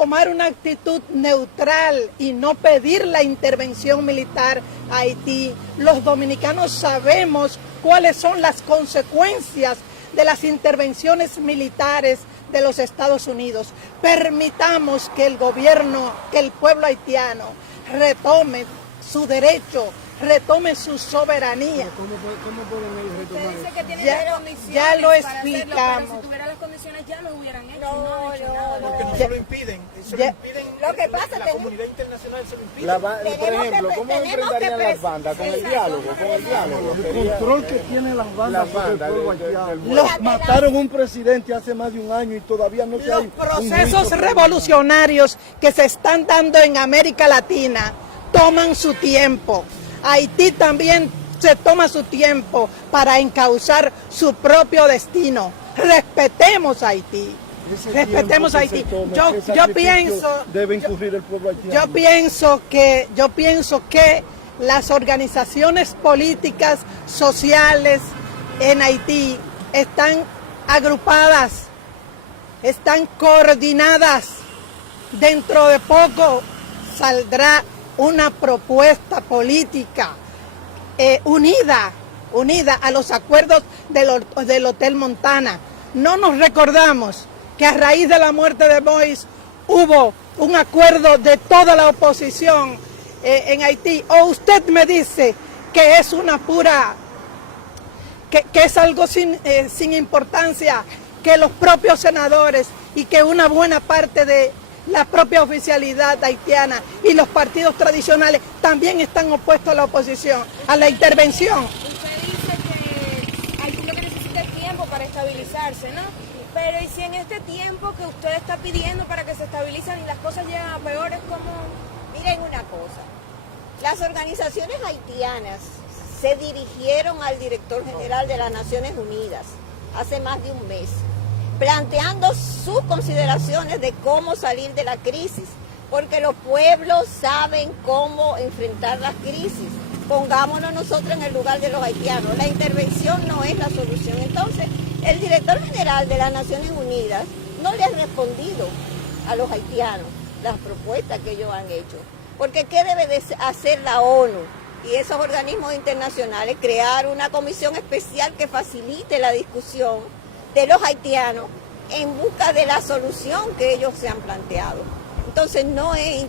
tomar una actitud neutral y no pedir la intervención militar a Haití. Los dominicanos sabemos cuáles son las consecuencias de las intervenciones militares de los Estados Unidos. Permitamos que el gobierno, que el pueblo haitiano retome su derecho, retome su soberanía. ¿Cómo pueden ellos retomar Usted dice que tienen Ya- las condiciones ya lo para explicamos. hacerlo, pero si tuvieran las condiciones ya lo hubieran hecho. No han hecho nada. Porque no Ya- se lo impiden, ya- Lo que pasa la es que comunidad internacional se lo impide. Por ejemplo, ¿cómo enfrentarían las bandas? ¿Con el diálogo? ¿Con el diálogo? el control que tienen las bandas sobre el pueblo haitiano? Los- Mataron un presidente hace más de un año y todavía no se Los hay un procesos juicio. revolucionarios que se están dando en América Latina toman su tiempo. Haití también se toma su tiempo para encauzar su propio destino. Respetemos a Haití. Ese Respetemos tiempo a que se Haití. tome, Yo ¿qué sacrificio pienso, debe incurrir el pueblo haitiano? yo pienso que las organizaciones políticas, sociales en Haití están agrupadas, están coordinadas. Dentro de poco saldrá una propuesta política unida a los acuerdos del Hotel Montana. No nos recordamos que a raíz de la muerte de Moïse hubo un acuerdo de toda la oposición en Haití. O usted me dice que es una pura, que es algo sin importancia, que los propios senadores y que una buena parte de la propia oficialidad haitiana y los partidos tradicionales también están opuestos a la oposición, a la intervención. Usted dice que Haití lo que necesita es tiempo para estabilizarse, ¿no? Pero ¿y si en este tiempo que usted está pidiendo para que se estabilicen y las cosas llegan a peores, como... Miren una cosa, las organizaciones haitianas se dirigieron al director general de las Naciones Unidas hace más de un mes, planteando sus consideraciones de cómo salir de la crisis, porque los pueblos saben cómo enfrentar las crisis. Pongámonos nosotros en el lugar de los haitianos, la intervención no es la solución. Entonces, el director general de las Naciones Unidas no le ha respondido a los haitianos las propuestas que ellos han hecho, porque ¿qué debe de hacer la ONU y esos organismos internacionales? Crear una comisión especial que facilite la discusión de los haitianos en busca de la solución que ellos se han planteado. Entonces no es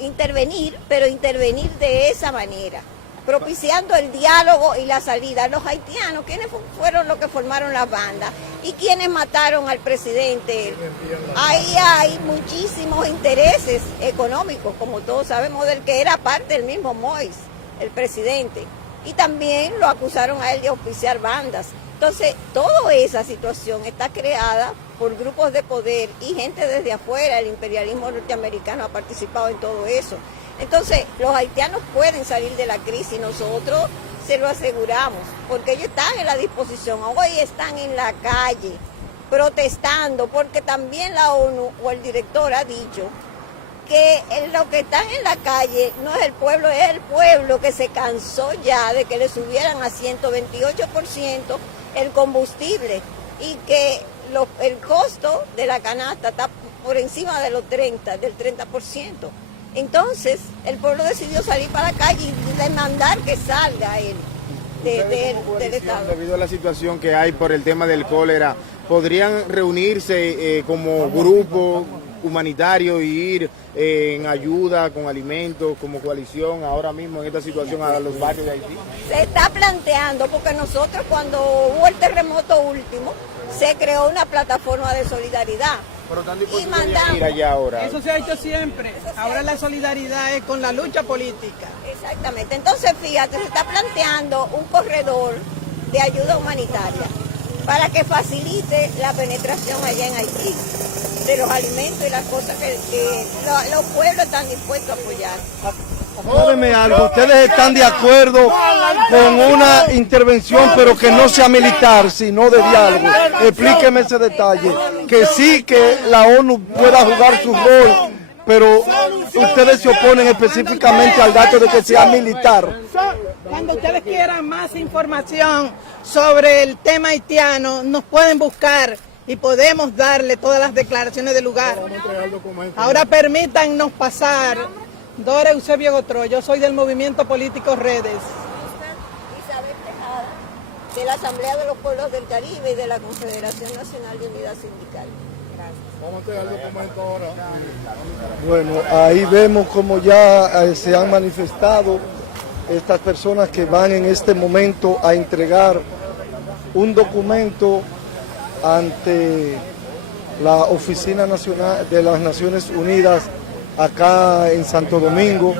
intervenir, pero intervenir de esa manera, propiciando el diálogo y la salida. Los haitianos, ¿quiénes fueron los que formaron las bandas? ¿Y quiénes mataron al presidente? Ahí hay muchísimos intereses económicos, como todos sabemos, del que era parte del mismo Moïse, el presidente. Y también lo acusaron a él de auspiciar bandas. Entonces, toda esa situación está creada por grupos de poder y gente desde afuera. El imperialismo norteamericano ha participado en todo eso. Entonces, los haitianos pueden salir de la crisis, nosotros se lo aseguramos, porque ellos están en la disposición, hoy están en la calle protestando, porque también la ONU o el director ha dicho que los que están en la calle no es el pueblo que se cansó ya de que le subieran a 128% el combustible y que el costo de la canasta está por encima de del 30%. Entonces, el pueblo decidió salir para la calle y demandar que salga él del Estado. Debido a la situación que hay por el tema del cólera, ¿podrían reunirse como grupo humanitario y ir en ayuda con alimentos, como coalición, ahora mismo en esta situación a los barrios de Haití? Se está planteando, porque nosotros cuando hubo el terremoto último, se creó una plataforma de solidaridad. Y mandamos. Ir allá ahora. Eso se ha hecho siempre. Ahora la solidaridad es con la lucha política. Exactamente. Entonces, fíjate, se está planteando un corredor de ayuda humanitaria para que facilite la penetración allá en Haití de los alimentos y las cosas que los pueblos están dispuestos a apoyar. Acláreme algo, ¿ustedes están de acuerdo con una intervención pero que no sea militar, sino de diálogo? Explíqueme ese detalle, que sí que la ONU pueda jugar su rol, pero ustedes se oponen específicamente al dato de que sea militar. Cuando ustedes quieran más información sobre el tema haitiano, nos pueden buscar y podemos darle todas las declaraciones del lugar. Ahora permítannos pasar. Dora Eusebio Gotró, yo soy del movimiento político Redes. Isabel Tejada, de la Asamblea de los Pueblos del Caribe y de la Confederación Nacional de Unidad Sindical. Vamos a entregar el documento ahora. Bueno, ahí vemos como ya se han manifestado estas personas que van en este momento a entregar un documento ante la Oficina Nacional de las Naciones Unidas acá en Santo Domingo,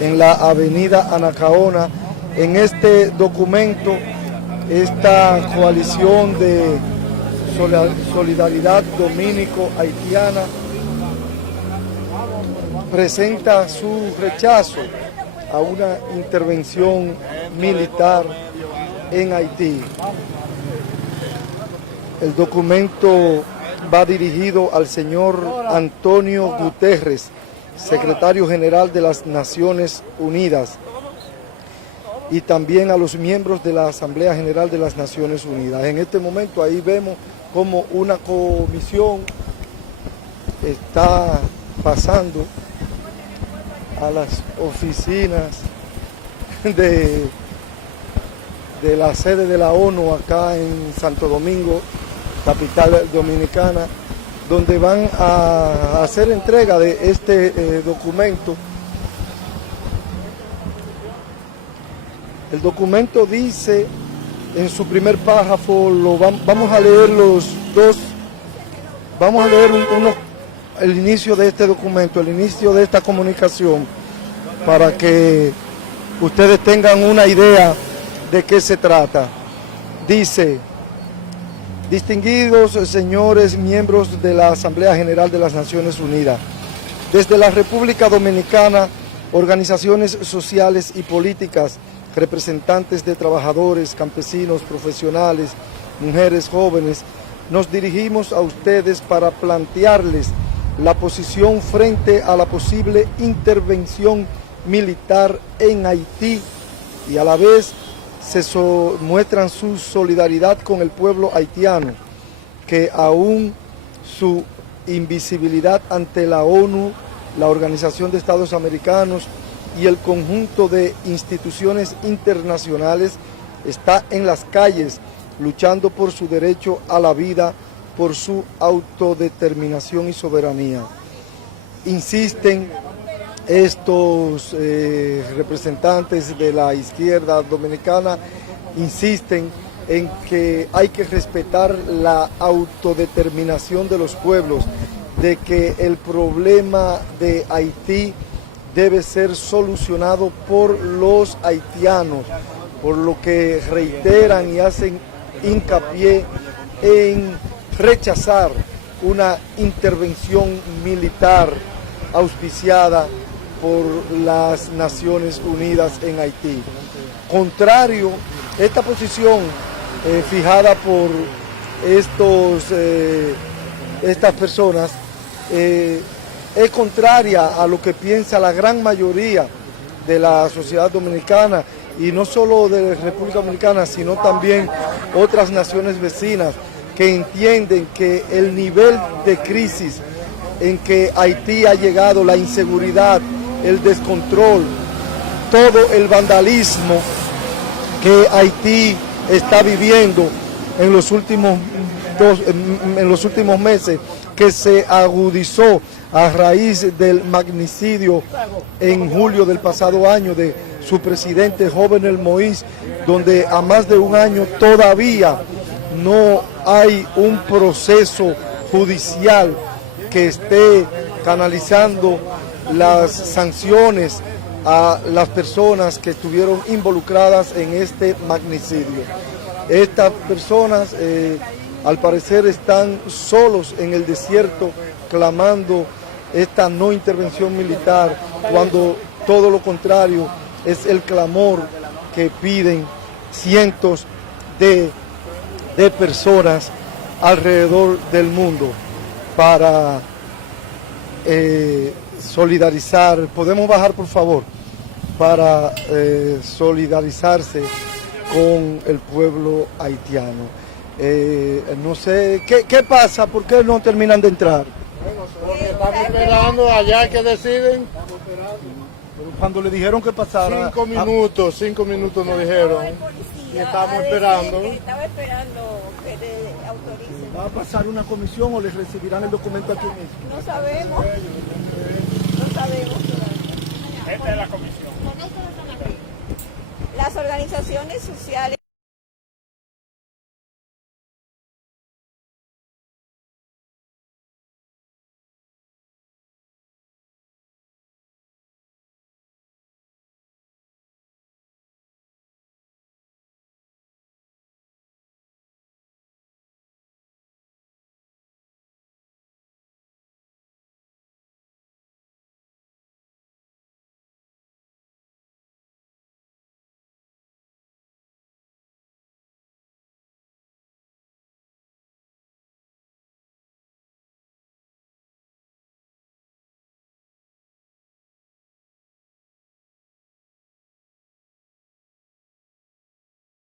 en la avenida Anacaona. En este documento, esta coalición de solidaridad dominico-haitiana presenta su rechazo a una intervención militar en Haití. El documento va dirigido al señor Antonio Guterres, secretario general de las Naciones Unidas, y también a los miembros de la Asamblea General de las Naciones Unidas. En este momento ahí vemos como una comisión está pasando a las oficinas de la sede de la ONU acá en Santo Domingo, capital dominicana, donde van a hacer entrega de este documento. El documento dice en su primer párrafo, vamos a leer el inicio de este documento, el inicio de esta comunicación, para que ustedes tengan una idea de qué se trata. Dice: distinguidos señores miembros de la Asamblea General de las Naciones Unidas, desde la República Dominicana, organizaciones sociales y políticas, representantes de trabajadores, campesinos, profesionales, mujeres, jóvenes, nos dirigimos a ustedes para plantearles la posición frente a la posible intervención militar en Haití y a la vez muestran su solidaridad con el pueblo haitiano, que aún su invisibilidad ante la ONU, la Organización de Estados Americanos y el conjunto de instituciones internacionales está en las calles luchando por su derecho a la vida, por su autodeterminación y soberanía. Insisten estos representantes de la izquierda dominicana, insisten en que hay que respetar la autodeterminación de los pueblos, de que el problema de Haití debe ser solucionado por los haitianos, por lo que reiteran y hacen hincapié en rechazar una intervención militar auspiciada por las Naciones Unidas en Haití. Contrario, esta posición fijada por estas personas es contraria a lo que piensa la gran mayoría de la sociedad dominicana, y no solo de la República Dominicana, sino también otras naciones vecinas que entienden que el nivel de crisis en que Haití ha llegado, la inseguridad, el descontrol, todo el vandalismo que Haití está viviendo en los últimos meses, que se agudizó a raíz del magnicidio en julio del pasado año de su presidente Jovenel Moïse, donde a más de un año todavía no hay un proceso judicial que esté canalizando las sanciones a las personas que estuvieron involucradas en este magnicidio. Estas personas al parecer están solos en el desierto clamando esta no intervención militar, cuando todo lo contrario es el clamor que piden cientos de personas alrededor del mundo para solidarizar. ¿Podemos bajar, por favor? Para solidarizarse con el pueblo haitiano. No sé, ¿qué pasa? ¿Por qué no terminan de entrar? Porque estamos esperando allá que deciden. Pero cuando le dijeron que pasara... 5 minutos nos dijeron. Y estamos esperando. Estaba esperando que le autoricen. ¿Va a pasar una comisión o les recibirán el documento aquí mismo? No sabemos. No sabemos todavía. Esta es la comisión. Las organizaciones sociales.